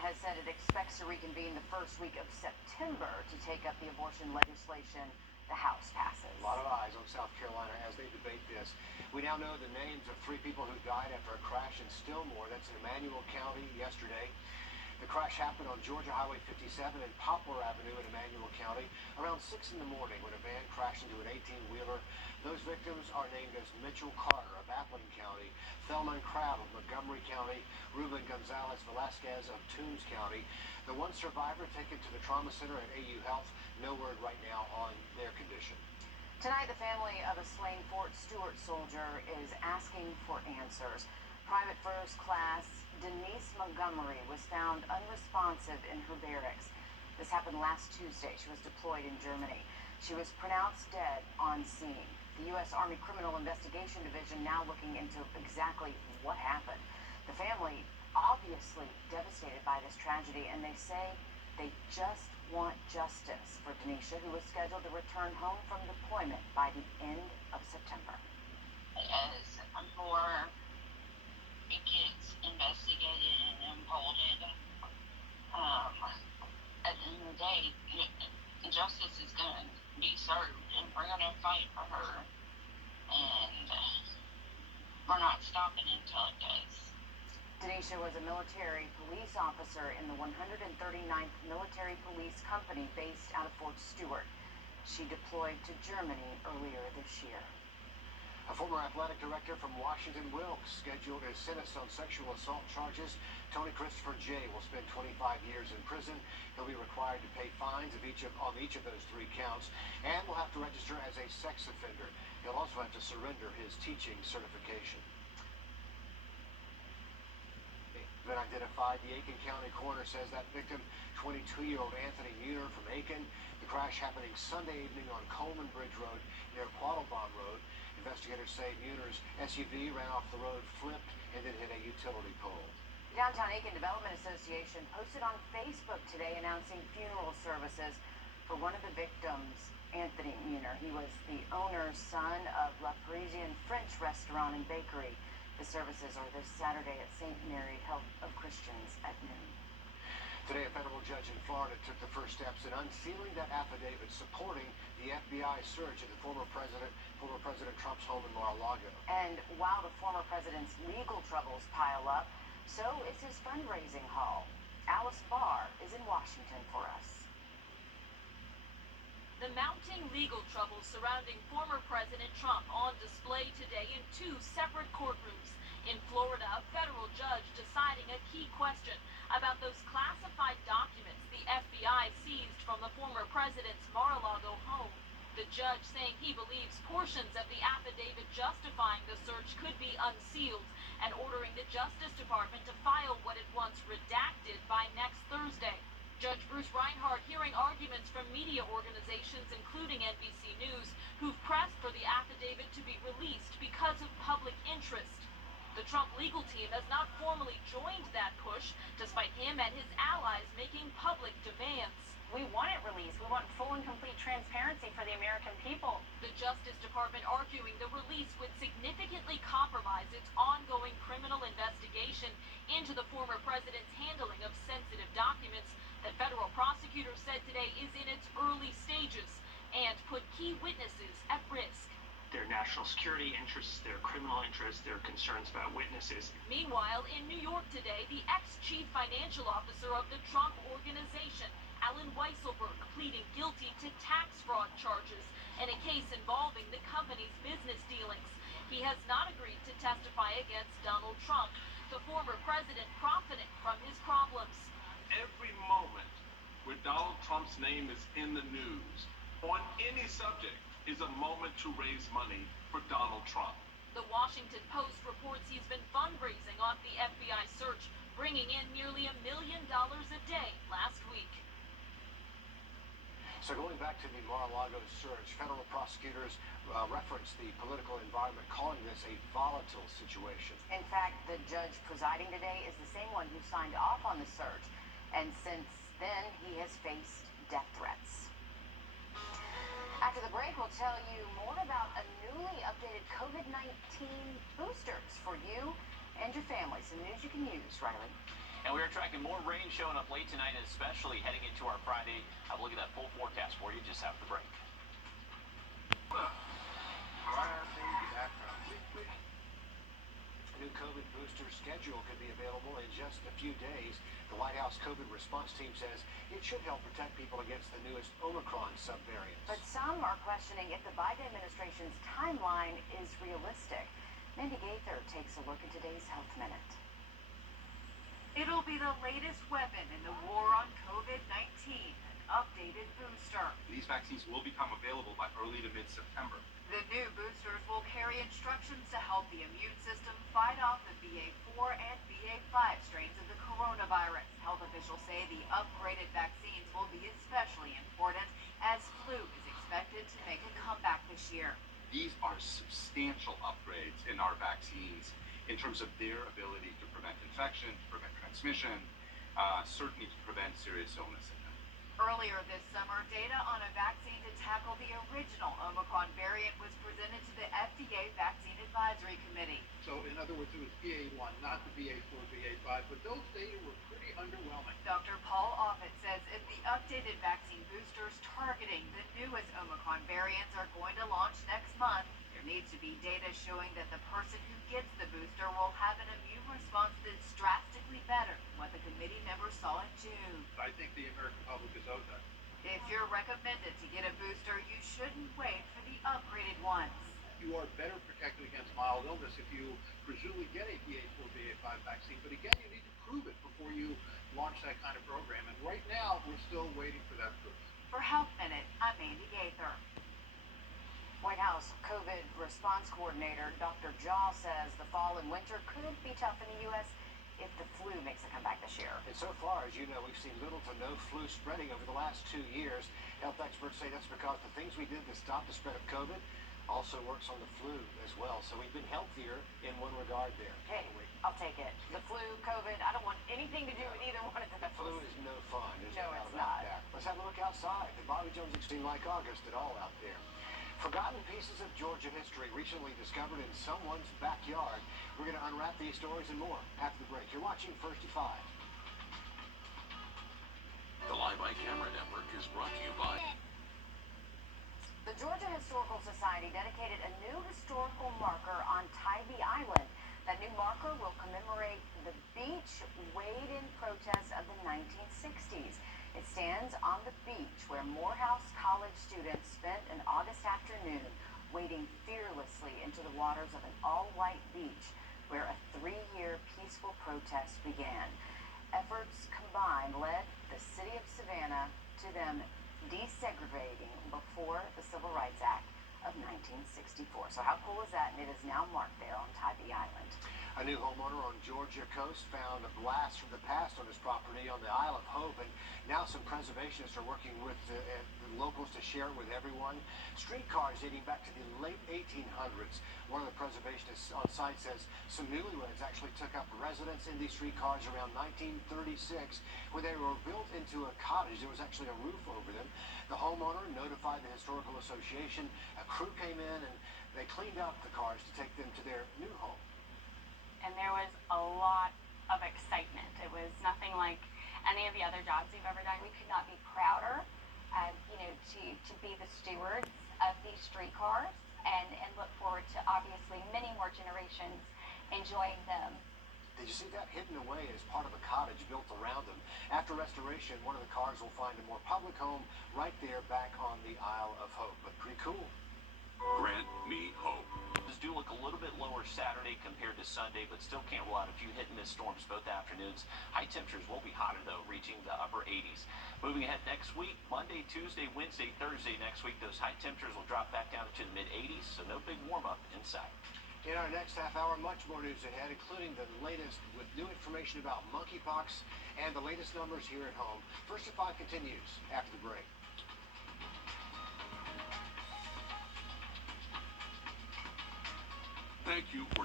has said it expects to reconvene the first week of September to take up the abortion legislation the House passes. A lot of eyes on South Carolina as they debate this. We now know the names of 3 people who died after a crash in Stillmore. That's in Emmanuel County yesterday. The crash happened on Georgia Highway 57 and Poplar Avenue in Emmanuel County around 6 in the morning when a van crashed into an 18-wheeler. Those victims are named as Mitchell Carter of Appling County, Thelma and Crab of Montgomery County, Ruben Gonzalez Velasquez of Toombs County. The one survivor taken to the trauma center at AU Health. No word right now on their condition. Tonight, the family of a slain Fort Stewart soldier is asking for answers. Private First Class Denise Montgomery was found unresponsive in her barracks. This happened last Tuesday. She was deployed in Germany. She was pronounced dead on scene. The U.S. Army Criminal Investigation Division now looking into exactly what happened. The family obviously devastated by this tragedy, and they say they just want justice for Denisha, who was scheduled to return home from deployment by the end of September. As more it gets investigated and unfolded, at the end of the day, justice is going to be served, and we're going to fight for her, and we're not stopping until it does. Denisha was a military police officer in the 139th Military Police Company based out of Fort Stewart. She deployed to Germany earlier this year. A former athletic director from Washington Wilkes scheduled his sentence on sexual assault charges. Tony Christopher J. will spend 25 years in prison. He'll be required to pay fines on each of those 3 counts and will have to register as a sex offender. He'll also have to surrender his teaching certification. Been identified. The Aiken County coroner says that victim, 22-year-old Anthony Muner from Aiken. The crash happening Sunday evening on Coleman Bridge Road near Quattlebaum Road. Investigators say Muner's SUV ran off the road, flipped, and then hit a utility pole. The Downtown Aiken Development Association posted on Facebook today announcing funeral services for one of the victims, Anthony Muner. He was the owner's son of La Parisienne French restaurant and bakery. The services are this Saturday at St. Mary Health of Christians at noon. Today, a federal judge in Florida took the first steps in unsealing that affidavit supporting the FBI search of the former President Trump's home in Mar-a-Lago. And while the former president's legal troubles pile up, so is his fundraising haul. Alice Barr is in Washington for us. The mounting legal troubles surrounding former President Trump on display today in 2 separate courtrooms. In Florida, a federal judge deciding a key question about those classified documents the FBI seized from the former president's Mar-a-Lago home. The judge saying he believes portions of the affidavit justifying the search could be unsealed and ordering the Justice Department to file what it wants redacted by next Thursday. Judge Bruce Reinhardt hearing arguments from media organizations, including NBC News, who've pressed for the affidavit to be released because of public interest. The Trump legal team has not formally joined that push, despite him and his allies making public demands. We want it released. We want full and complete transparency for the American people. The Justice Department arguing the release would significantly compromise its ongoing criminal investigation into the former president's handling of sensitive documents that federal prosecutors said today is in its early stages and put key witnesses at risk. Their national security interests, their criminal interests, their concerns about witnesses. Meanwhile, in New York today, the ex-chief financial officer of the Trump Organization, Alan Weisselberg, pleading guilty to tax fraud charges in a case involving the company's business dealings. He has not agreed to testify against Donald Trump, the former president profiting from his problems. Every moment where Donald Trump's name is in the news on any subject is a moment to raise money for Donald Trump. The Washington Post reports he's been fundraising off the FBI search, bringing in nearly $1 million a day last week. So going back to the Mar-a-Lago search, federal prosecutors referenced the political environment, calling this a volatile situation. In fact, the judge presiding today is the same one who signed off on the search. And since then, he has faced death threats. After the break, we'll tell you more about a newly updated COVID-19 boosters for you and your family. Some news you can use, Riley. And we are tracking more rain showing up late tonight, and especially heading into our Friday. I'll look at that full forecast for you just after the break. A new COVID booster schedule could be available in just a few days. The White House COVID response team says it should help protect people against the newest Omicron subvariant. But some are questioning if the Biden administration's timeline is realistic. Mandy Gaither takes a look at today's Health Minute. It'll be the latest weapon in the war on COVID-19, an updated booster. These vaccines will become available by early to mid-September. The new boosters will carry instructions to help the immune system fight off the BA4 and BA5 strains of the coronavirus. Health officials say the upgraded vaccines will be especially important as flu is expected to make a comeback this year. These are substantial upgrades in our vaccines in terms of their ability to prevent infection, to prevent transmission, certainly to prevent serious illness in them. Earlier this summer, data on a vaccine to tackle the original Omicron variant was presented to the FDA Vaccine Advisory Committee. So, in other words, it was BA1, not the BA4, BA5, but those data were pretty underwhelming. Dr. Paul Offit says if the updated vaccine boosters targeting the newest Omicron variants are going to launch next month, there needs to be data showing that the person who gets the booster will have an immune response that's drastically better than what the committee members saw in June. I think the American public is owed that. If you're recommended to get a booster, you shouldn't wait for the upgraded ones. You are better protected against mild illness if you presumably get a BA4, BA5 vaccine. But again, you need to prove it before you launch that kind of program. And right now, we're still waiting for that proof. For Health Minute, I'm Mandy Gaither. White House COVID response coordinator Dr. Jaw says the fall and winter could be tough in the U.S. if the flu makes a comeback this year. And so far, as you know, we've seen little to no flu spreading over the last 2 years. Health experts say that's because the things we did to stop the spread of COVID also works on the flu as well. So we've been healthier in one regard there. Hey, I'll take it. The flu, COVID, I don't want anything to do with either one of those. Flu is no fun. There's No, doubt it's about not. that. Let's have a look outside. The Bobby Jones extreme like August at all out there. Forgotten pieces of Georgia history recently discovered in someone's backyard. We're going to unwrap these stories and more after the break. You're watching First to Five. The Live by Camera Network is brought to you by... The Georgia Historical Society dedicated a new historical marker on Tybee Island. That new marker will commemorate the beach wade-in protest of the 1960s. It stands on the beach where Morehouse College students spent an August afternoon wading fearlessly into the waters of an all-white beach where a 3-year peaceful protest began. Efforts combined led the city of Savannah to them desegregating before the Civil Rights Act of 1964. So how cool is that? And it is now marked there on Tybee Island. A new homeowner on Georgia coast found a blast from the past on his property on the Isle of Hope, and now some preservationists are working with the locals to share it with everyone. Streetcars dating back to the late 1800s. One of the preservationists on site says some newlyweds actually took up residence in these streetcars around 1936 when they were built into a cottage. There was actually a roof over them. The homeowner notified the Historical Association. A crew came in and they cleaned up the cars to take them to their new home. And there was a lot of excitement. It was nothing like any of the other jobs we've ever done. We could not be prouder, to be the stewards of these streetcars and look forward to obviously many more generations enjoying them. Did you see that? Hidden away as part of a cottage built around them. After restoration, one of the cars will find a more public home right there back on the Isle of Hope. But pretty cool. Grant me hope. This do look a little bit lower Saturday compared to Sunday, but still can't rule out a few hit-and-miss storms both afternoons. High temperatures will be hotter, though, reaching the upper 80s. Moving ahead next week, Monday, Tuesday, Wednesday, Thursday next week, those high temperatures will drop back down to the mid-80s, so no big warm-up in sight. In our next half hour, much more news ahead, including the latest with new information about monkeypox and the latest numbers here at home. First to Five continues after the break. Thank you for